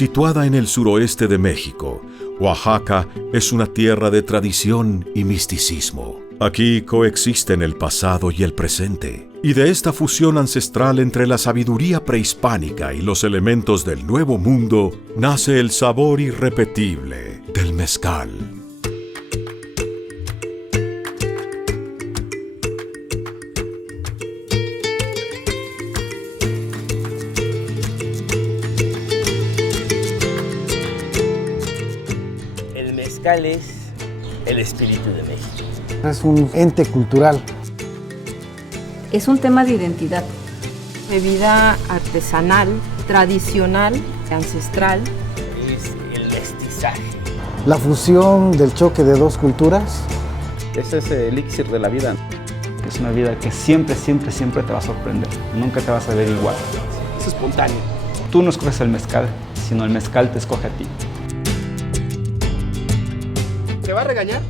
Situada en el suroeste de México, Oaxaca es una tierra de tradición y misticismo. Aquí coexisten el pasado y el presente, y de esta fusión ancestral entre la sabiduría prehispánica y los elementos del Nuevo Mundo nace el sabor irrepetible del mezcal. El mezcal es el espíritu de México. Es un ente cultural. Es un tema de identidad. Bebida artesanal, tradicional, ancestral. Es el mestizaje. La fusión del choque de dos culturas. Es ese elixir de la vida. Es una vida que siempre te va a sorprender. Nunca te vas a ver igual. Es espontáneo. Tú no escoges el mezcal, sino el mezcal te escoge a ti. ¿Te va a regañar?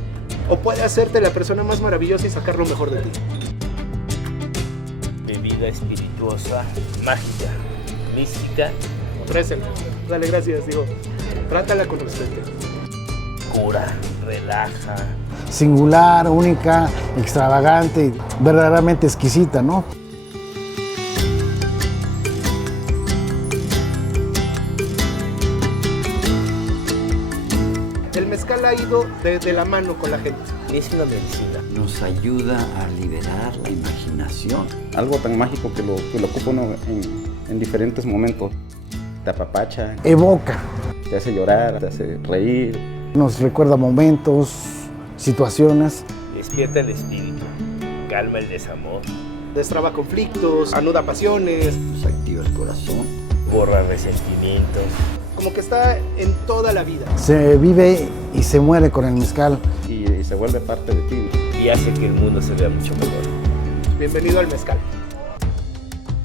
¿O puede hacerte la persona más maravillosa y sacar lo mejor de ti? Bebida espirituosa, mágica, mística. Ofrécela. Dale gracias, digo. Trátala con respeto. Cura, relaja. Singular, única, extravagante, verdaderamente exquisita, ¿no? El mezcal ha ido de la mano con la gente. Es una medicina. Nos ayuda a liberar la imaginación. Algo tan mágico que lo ocupa uno en diferentes momentos. Te apapacha, Evoca, te hace llorar, te hace reír. nos recuerda momentos, situaciones. Despierta el espíritu, calma el desamor, Destraba conflictos, anuda pasiones. Nos activa el corazón. borra resentimientos. Como que está en toda la vida. Se vive y se muere con el mezcal. Y se vuelve parte de ti. Y hace que el mundo se vea mucho mejor. Bienvenido al mezcal.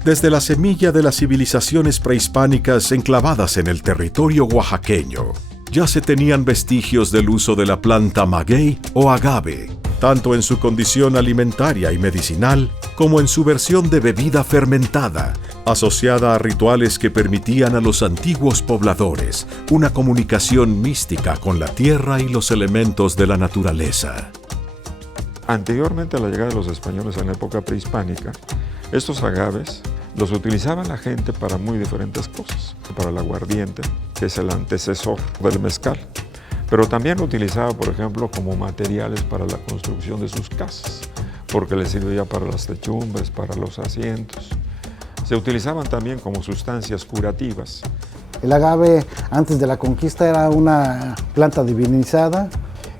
Desde la semilla de las civilizaciones prehispánicas enclavadas en el territorio oaxaqueño, ya se tenían vestigios del uso de la planta maguey o agave, tanto en su condición alimentaria y medicinal como en su versión de bebida fermentada, asociada a rituales que permitían a los antiguos pobladores una comunicación mística con la tierra y los elementos de la naturaleza. Anteriormente a la llegada de los españoles en la época prehispánica, estos agaves los utilizaba la gente para muy diferentes cosas. Para el aguardiente, que es el antecesor del mezcal, pero también lo utilizaba, por ejemplo, como materiales para la construcción de sus casas, porque les servía para las techumbres, para los asientos. Se utilizaban también como sustancias curativas. El agave antes de la conquista era una planta divinizada.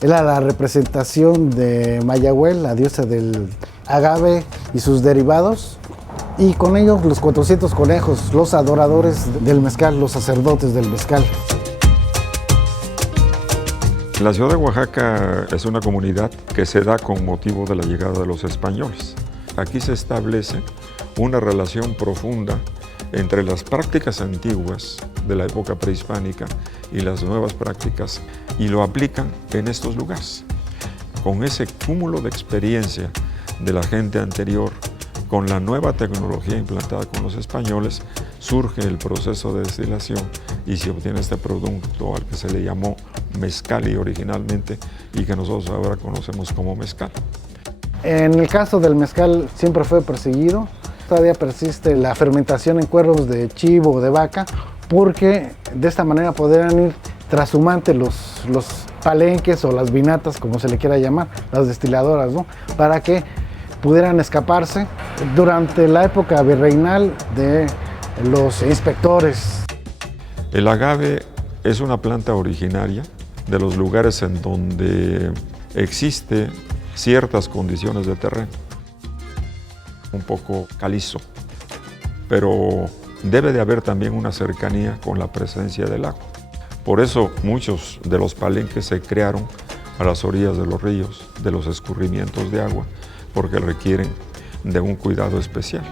Era la representación de Mayahuel, la diosa del agave y sus derivados. Y con ellos los 400 conejos, los adoradores del mezcal, los sacerdotes del mezcal. La ciudad de Oaxaca es una comunidad que se da con motivo de la llegada de los españoles. Aquí se establece una relación profunda entre las prácticas antiguas de la época prehispánica y las nuevas prácticas, y lo aplican en estos lugares. Con ese cúmulo de experiencia de la gente anterior, con la nueva tecnología implantada con los españoles, surge el proceso de destilación y se obtiene este producto al que se le llamó mezcali originalmente y que nosotros ahora conocemos como mezcal. En el caso del mezcal siempre fue perseguido. Todavía persiste la fermentación en cuernos de chivo o de vaca, porque de esta manera podrían ir trashumante los palenques o las vinatas, como se le quiera llamar, las destiladoras, ¿no? Para que pudieran escaparse durante la época virreinal de los inspectores. El agave es una planta originaria de los lugares en donde existe ciertas condiciones de terreno, un poco calizo, pero debe de haber también una cercanía con la presencia del agua. Por eso muchos de los palenques se crearon a las orillas de los ríos, de los escurrimientos de agua, porque requieren de un cuidado especial.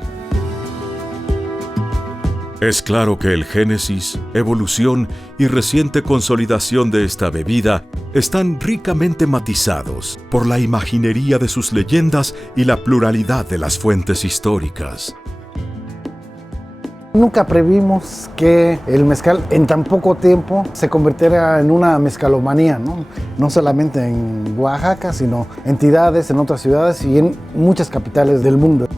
Es claro que el génesis, evolución y reciente consolidación de esta bebida están ricamente matizados por la imaginería de sus leyendas y la pluralidad de las fuentes históricas. Nunca previmos que el mezcal en tan poco tiempo se convirtiera en una mezcalomanía, ¿no? No solamente en Oaxaca, sino entidades en otras ciudades y en muchas capitales del mundo.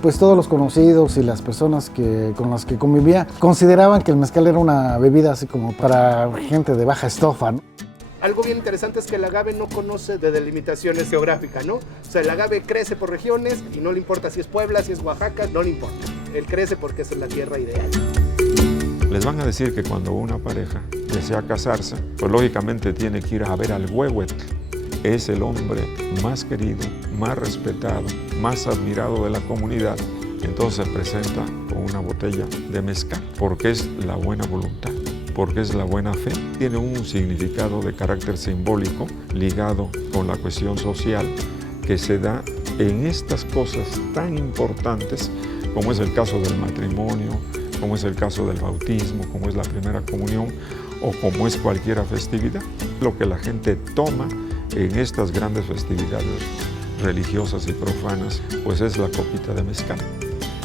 Pues todos los conocidos y las personas con las que convivía consideraban que el mezcal era una bebida así como para gente de baja estofa, ¿no? Algo bien interesante es que el agave no conoce de delimitaciones geográficas, ¿no? O sea, el agave crece por regiones y no le importa si es Puebla, si es Oaxaca, no le importa. Él crece porque es la tierra ideal. Les van a decir que cuando una pareja desea casarse, pues lógicamente tiene que ir a ver al huehuetl. Es el hombre más querido, más respetado, más admirado de la comunidad. Entonces se presenta con una botella de mezcal, porque es la buena voluntad, porque es la buena fe. Tiene un significado de carácter simbólico ligado con la cuestión social que se da en estas cosas tan importantes como es el caso del matrimonio, como es el caso del bautismo, como es la primera comunión o como es cualquier festividad. Lo que la gente toma en estas grandes festividades religiosas y profanas, pues es la copita de mezcal.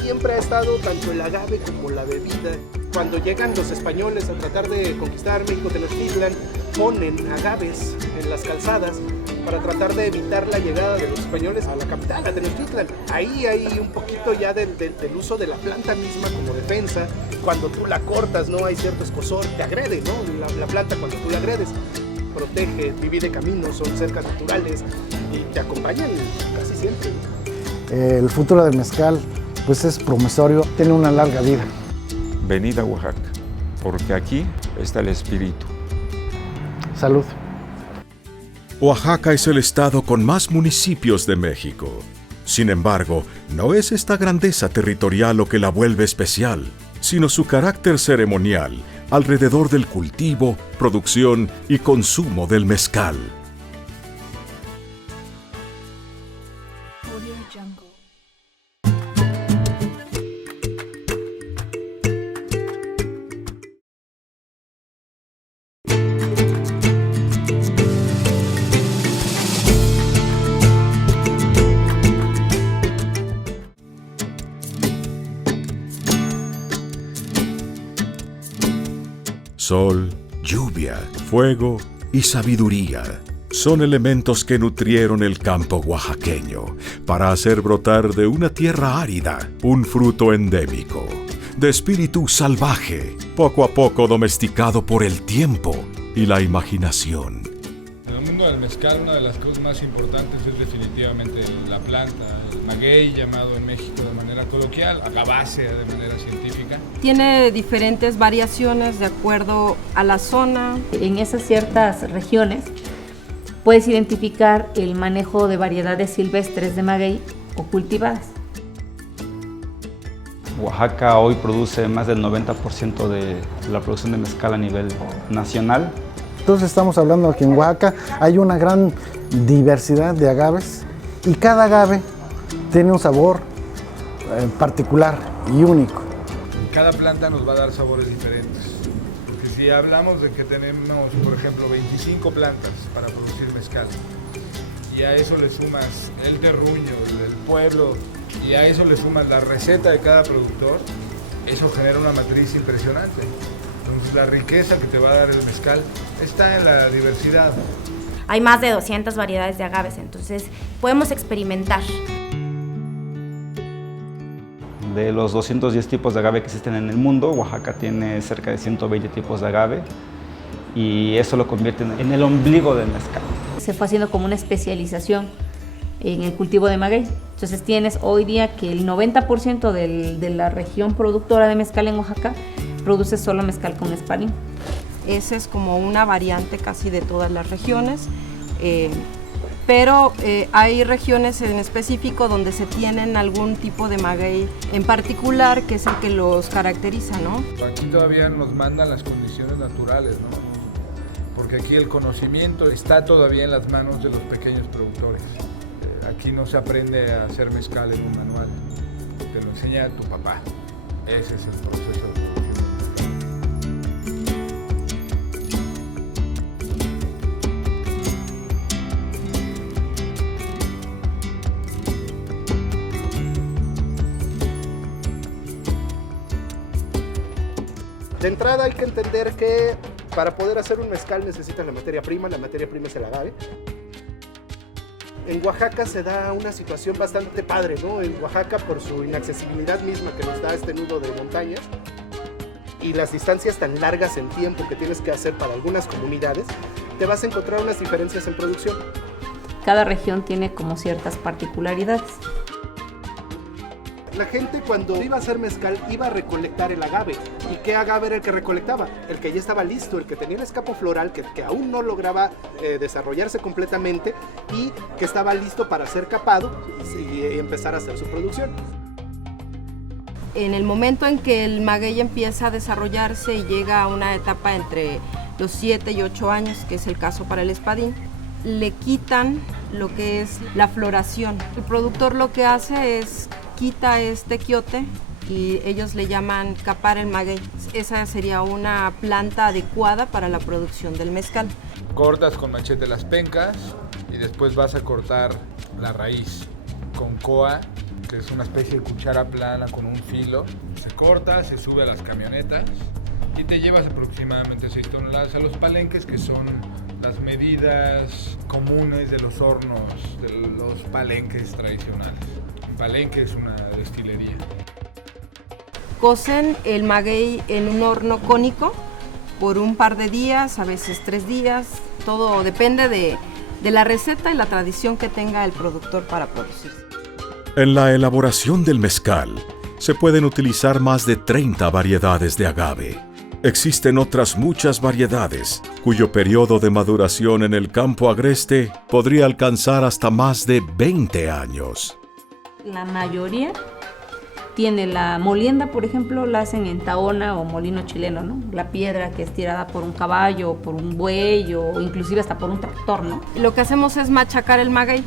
Siempre ha estado tanto el agave como la bebida. Cuando llegan los españoles a tratar de conquistar México, Tenochtitlan, ponen agaves en las calzadas para tratar de evitar la llegada de los españoles a la capital, a Tenochtitlan. Ahí hay un poquito ya del uso de la planta misma como defensa. Cuando tú la cortas, no hay cierto escozor, te agrede, ¿no? La planta cuando tú la agredes. Protege, divide caminos, son cercas naturales y te acompañan casi siempre. El futuro del mezcal pues es promisorio, tiene una larga vida. Venid a Oaxaca, porque aquí está el espíritu. Salud. Oaxaca es el estado con más municipios de México. Sin embargo, no es esta grandeza territorial lo que la vuelve especial, sino su carácter ceremonial alrededor del cultivo, producción y consumo del mezcal. Sol, lluvia, fuego y sabiduría son elementos que nutrieron el campo oaxaqueño para hacer brotar de una tierra árida un fruto endémico, de espíritu salvaje, poco a poco domesticado por el tiempo y la imaginación. En el mundo del mezcal, una de las cosas más importantes es definitivamente la planta, el maguey, llamado en México de manera coloquial, agavacea de manera científica. Tiene diferentes variaciones de acuerdo a la zona. En esas ciertas regiones puedes identificar el manejo de variedades silvestres de maguey o cultivadas. Oaxaca hoy produce más del 90% de la producción de mezcal a nivel nacional. Entonces estamos hablando que en Oaxaca hay una gran diversidad de agaves y cada agave tiene un sabor particular y único. Cada planta nos va a dar sabores diferentes. Porque si hablamos de que tenemos, por ejemplo, 25 plantas para producir mezcal, y a eso le sumas el terruño del pueblo, y a eso le sumas la receta de cada productor, eso genera una matriz impresionante. Entonces la riqueza que te va a dar el mezcal está en la diversidad. Hay más de 200 variedades de agaves, entonces podemos experimentar. De los 210 tipos de agave que existen en el mundo, Oaxaca tiene cerca de 120 tipos de agave y eso lo convierte en el ombligo del mezcal. Se fue haciendo como una especialización en el cultivo de maguey. Entonces tienes hoy día que el 90% de la región productora de mezcal en Oaxaca produce solo mezcal con espadín. Esa es como una variante casi de todas las regiones, pero hay regiones en específico donde se tienen algún tipo de maguey en particular que es el que los caracteriza, ¿no? Aquí todavía nos mandan las condiciones naturales, ¿no? Porque aquí el conocimiento está todavía en las manos de los pequeños productores. Aquí no se aprende a hacer mezcal en un manual, te lo enseña tu papá. Ese es el proceso. De entrada hay que entender que para poder hacer un mezcal necesitas la materia prima es el agave. En Oaxaca se da una situación bastante padre, ¿no? En Oaxaca, por su inaccesibilidad misma que nos da este nudo de montañas y las distancias tan largas en tiempo que tienes que hacer para algunas comunidades, te vas a encontrar unas diferencias en producción. Cada región tiene como ciertas particularidades. La gente cuando iba a hacer mezcal iba a recolectar el agave. ¿Y qué agave era el que recolectaba? El que ya estaba listo, el que tenía el escapo floral, que aún no lograba desarrollarse completamente y que estaba listo para ser capado y empezar a hacer su producción. En el momento en que el maguey empieza a desarrollarse y llega a una etapa entre los 7 y 8 años, que es el caso para el espadín, le quitan lo que es la floración. El productor lo que hace es quita este quiote y ellos le llaman capar el maguey. Esa sería una planta adecuada para la producción del mezcal. Cortas con machete las pencas y después vas a cortar la raíz con coa, que es una especie de cuchara plana con un filo. Se corta, se sube a las camionetas y te llevas aproximadamente 6 toneladas a los palenques, que son las medidas comunes de los hornos, de los palenques tradicionales. Un palenque es una destilería. Cocen el maguey en un horno cónico por un par de días, a veces 3 días. Todo depende de la receta y la tradición que tenga el productor para producir. En la elaboración del mezcal, se pueden utilizar más de 30 variedades de agave. Existen otras muchas variedades, cuyo periodo de maduración en el campo agreste podría alcanzar hasta más de 20 años. La mayoría tiene la molienda, por ejemplo, la hacen en tahona o molino chileno, ¿no? La piedra que es tirada por un caballo, por un buey o inclusive hasta por un tractor, ¿no? Lo que hacemos es machacar el maguey.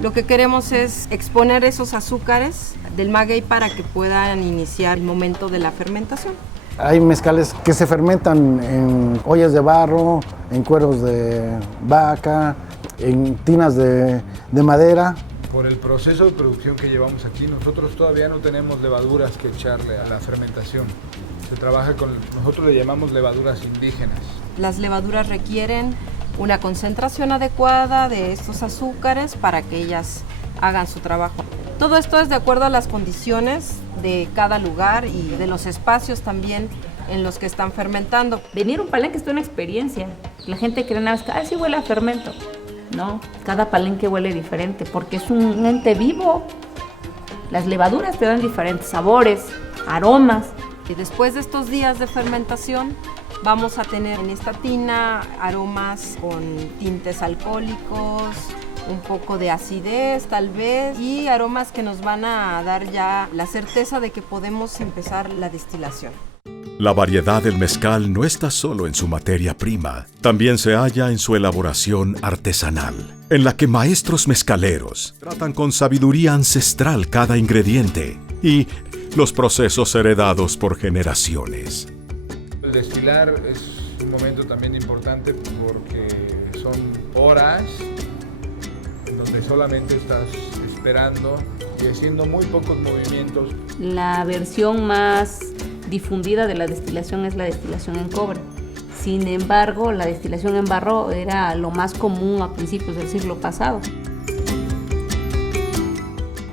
Lo que queremos es exponer esos azúcares del maguey para que puedan iniciar el momento de la fermentación. Hay mezcales que se fermentan en ollas de barro, en cueros de vaca, en tinas de madera. Por el proceso de producción que llevamos aquí, nosotros todavía no tenemos levaduras que echarle a la fermentación. Se trabaja con, nosotros le llamamos levaduras indígenas. Las levaduras requieren una concentración adecuada de estos azúcares para que ellas hagan su trabajo. Todo esto es de acuerdo a las condiciones de cada lugar y de los espacios también en los que están fermentando. Venir a un palenque es una experiencia. La gente cree nada más que sí huele a fermento. No, cada palenque huele diferente porque es un ente vivo. Las levaduras te dan diferentes sabores, aromas. Y después de estos días de fermentación vamos a tener en esta tina aromas con tintes alcohólicos, un poco de acidez tal vez, y aromas que nos van a dar ya la certeza de que podemos empezar la destilación. La variedad del mezcal no está solo en su materia prima, también se halla en su elaboración artesanal, en la que maestros mezcaleros tratan con sabiduría ancestral cada ingrediente y los procesos heredados por generaciones. El destilar es un momento también importante porque son horas en donde solamente estás esperando y haciendo muy pocos movimientos. La versión más difundida de la destilación es la destilación en cobre. Sin embargo, la destilación en barro era lo más común a principios del siglo pasado.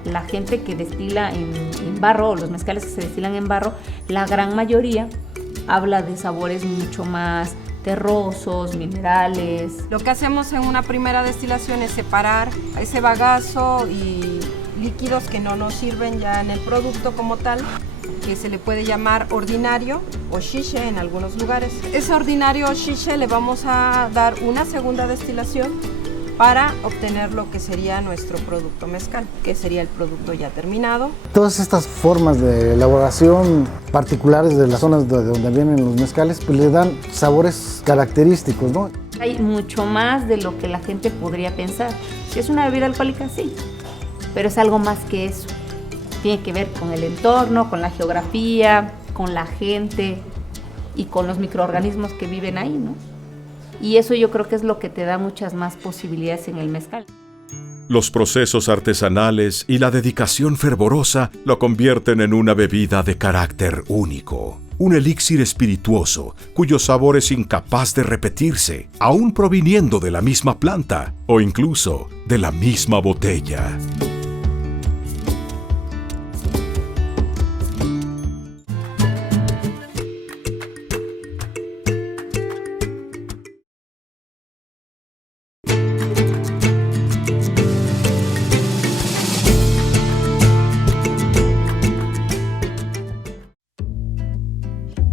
La gente que destila en barro, o los mezcales que se destilan en barro, la gran mayoría habla de sabores mucho más terrosos, minerales. Lo que hacemos en una primera destilación es separar ese bagazo y líquidos que no nos sirven ya en el producto como tal, que se le puede llamar ordinario o chiche en algunos lugares. Ese ordinario o chiche le vamos a dar una segunda destilación para obtener lo que sería nuestro producto mezcal, que sería el producto ya terminado. Todas estas formas de elaboración particulares de las zonas de donde vienen los mezcales, pues le dan sabores característicos, ¿no? Hay mucho más de lo que la gente podría pensar. Si es una bebida alcohólica, sí, pero es algo más que eso. Tiene que ver con el entorno, con la geografía, con la gente y con los microorganismos que viven ahí, ¿no? Y eso yo creo que es lo que te da muchas más posibilidades en el mezcal. Los procesos artesanales y la dedicación fervorosa lo convierten en una bebida de carácter único. un elixir espirituoso cuyo sabor es incapaz de repetirse, aún proviniendo de la misma planta o incluso de la misma botella.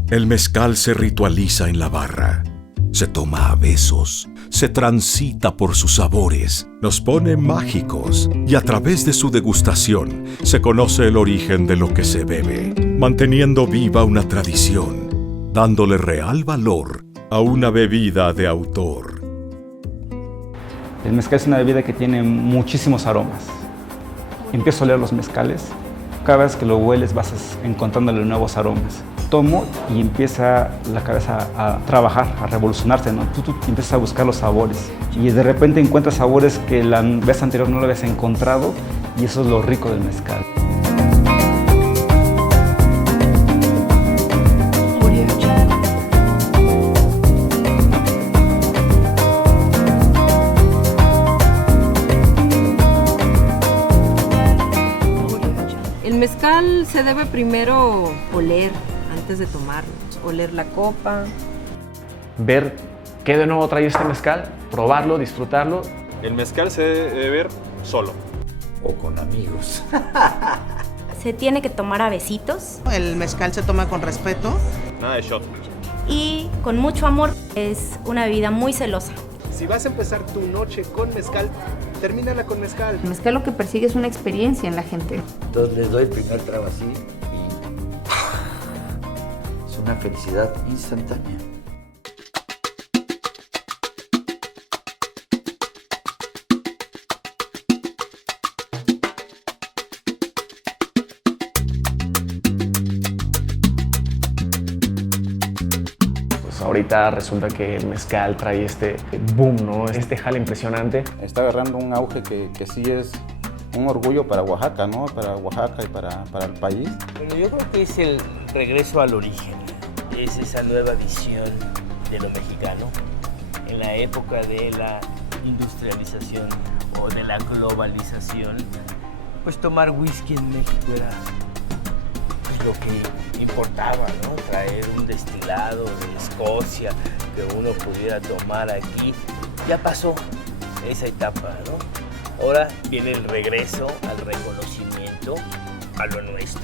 El mezcal se ritualiza en la barra, se toma a besos, se transita por sus sabores, nos pone mágicos y a través de su degustación se conoce el origen de lo que se bebe, manteniendo viva una tradición, dándole real valor a una bebida de autor. El mezcal es una bebida que tiene muchísimos aromas. Empiezo a oler los mezcales. Cada vez que lo hueles vas encontrándole nuevos aromas. Tomo y empieza la cabeza a trabajar, a revolucionarse, ¿no? Tú empiezas a buscar los sabores y de repente encuentras sabores que la vez anterior no lo habías encontrado y eso es lo rico del mezcal. El mezcal se debe primero oler antes de tomarlo, oler la copa. Ver qué de nuevo trae este mezcal, probarlo, disfrutarlo. El mezcal se debe beber solo. O con amigos. Se tiene que tomar a besitos. El mezcal se toma con respeto. Nada de shot. Y con mucho amor. Es una bebida muy celosa. Si vas a empezar tu noche con mezcal, termínala con mezcal. El mezcal lo que persigue es una experiencia en la gente. Entonces les doy el primer trago así y es una felicidad instantánea. Ahorita resulta que el mezcal trae este boom, ¿no? Este jale impresionante. Está agarrando un auge que sí es un orgullo para Oaxaca, ¿no? Para Oaxaca y para el país. Bueno, yo creo que es el regreso al origen. Es esa nueva visión de lo mexicano en la época de la industrialización o de la globalización. Pues tomar whisky en México era lo que importaba, ¿no? Traer un destilado de Escocia que uno pudiera tomar aquí. Ya pasó esa etapa, ¿no? Ahora viene el regreso al reconocimiento a lo nuestro.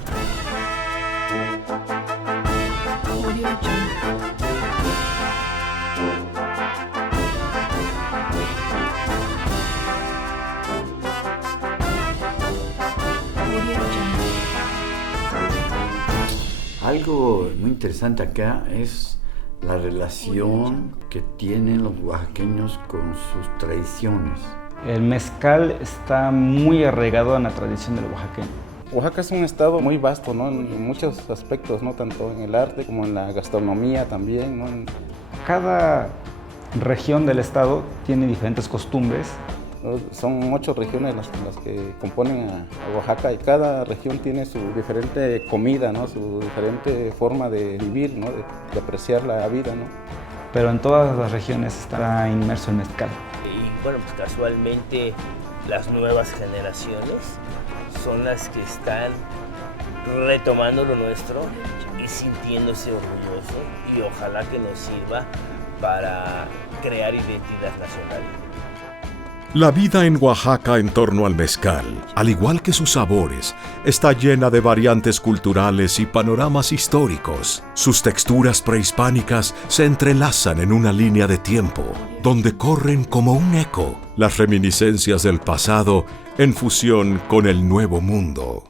Algo muy interesante acá es la relación que tienen los oaxaqueños con sus tradiciones. El mezcal está muy arraigado en la tradición del oaxaqueño. Oaxaca es un estado muy vasto, ¿no? En muchos aspectos, ¿no? Tanto en el arte como en la gastronomía también, ¿no? Cada región del estado tiene diferentes costumbres. Son 8 regiones las que componen a Oaxaca y cada región tiene su diferente comida, ¿no? Su diferente forma de vivir, ¿no? De apreciar la vida, ¿no? Pero en todas las regiones está inmerso el mezcal. Y bueno, pues casualmente las nuevas generaciones son las que están retomando lo nuestro y sintiéndose orgulloso y ojalá que nos sirva para crear identidad nacional. La vida en Oaxaca en torno al mezcal, al igual que sus sabores, está llena de variantes culturales y panoramas históricos. Sus texturas prehispánicas se entrelazan en una línea de tiempo, donde corren como un eco las reminiscencias del pasado en fusión con el nuevo mundo.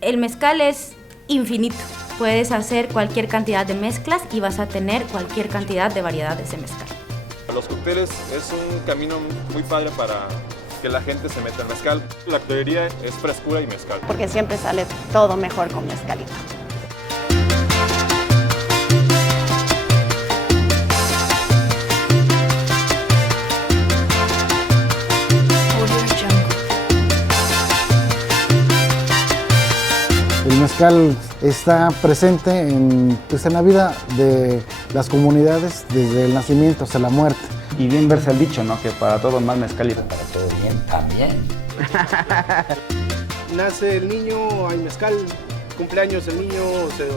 El mezcal es infinito. Puedes hacer cualquier cantidad de mezclas y vas a tener cualquier cantidad de variedades de mezcal. Los cócteles es un camino muy padre para que la gente se meta en mezcal. La coctelería es frescura y mezcal. Porque siempre sale todo mejor con mezcalito. El mezcal mezcal está presente en la vida de las comunidades desde el nacimiento hasta la muerte. Y bien verse el dicho, ¿no? Que para todo mal mezcal y para todo bien también. Nace el niño, hay mezcal. Cumpleaños, el niño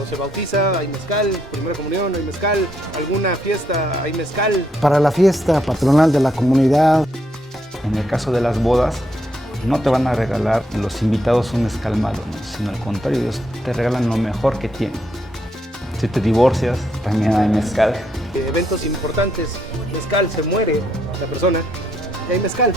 se bautiza, hay mezcal. Primera comunión, hay mezcal. Alguna fiesta, hay mezcal. Para la fiesta patronal de la comunidad. En el caso de las bodas, no te van a regalar los invitados un mezcal malo, ¿no? Sino al contrario, ellos te regalan lo mejor que tienen. Si te divorcias, también hay mezcal. Eventos importantes, mezcal, se muere la persona y hay mezcal.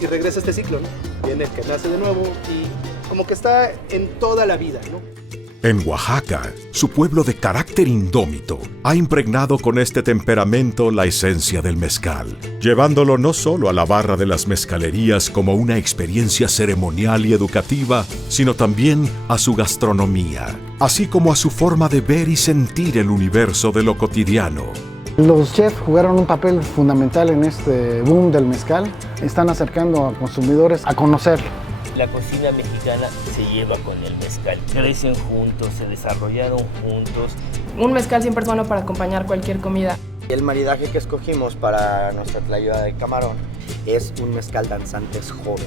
Y regresa este ciclo, ¿no? Viene el que nace de nuevo y como que está en toda la vida, ¿no? En Oaxaca, su pueblo de carácter indómito ha impregnado con este temperamento la esencia del mezcal, llevándolo no solo a la barra de las mezcalerías como una experiencia ceremonial y educativa, sino también a su gastronomía, así como a su forma de ver y sentir el universo de lo cotidiano. Los chefs jugaron un papel fundamental en este boom del mezcal. Están acercando a consumidores a conocerlo. La cocina mexicana se lleva con el mezcal. Crecen juntos, se desarrollaron juntos. Un mezcal siempre es bueno para acompañar cualquier comida. El maridaje que escogimos para nuestra tlayuda de camarón es un mezcal danzantes joven.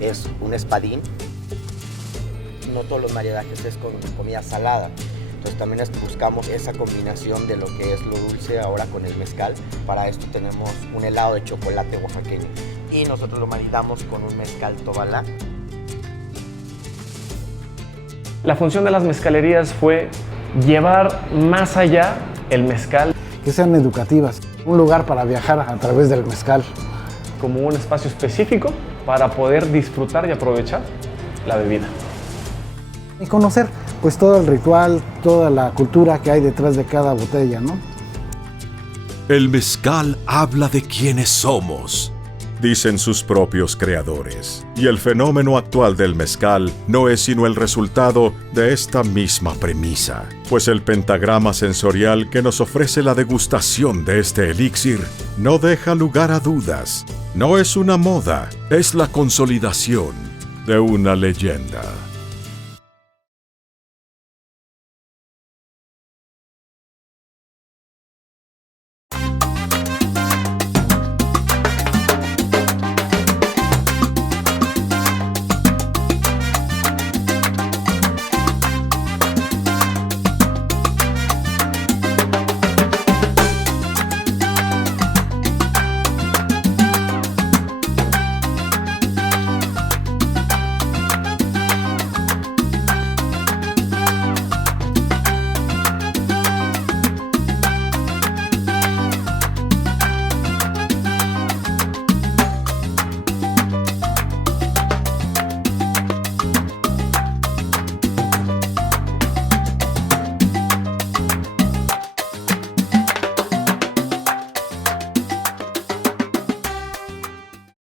Es un espadín. No todos los maridajes es con comida salada. Entonces también buscamos esa combinación de lo que es lo dulce ahora con el mezcal. Para esto tenemos un helado de chocolate oaxaqueño. Y nosotros lo maridamos con un mezcal tobalá. La función de las mezcalerías fue llevar más allá el mezcal. Que sean educativas, un lugar para viajar a través del mezcal. Como un espacio específico para poder disfrutar y aprovechar la bebida. Y conocer pues todo el ritual, toda la cultura que hay detrás de cada botella, ¿no? El mezcal habla de quiénes somos, dicen sus propios creadores. Y el fenómeno actual del mezcal no es sino el resultado de esta misma premisa, pues el pentagrama sensorial que nos ofrece la degustación de este elixir no deja lugar a dudas. No es una moda, es la consolidación de una leyenda.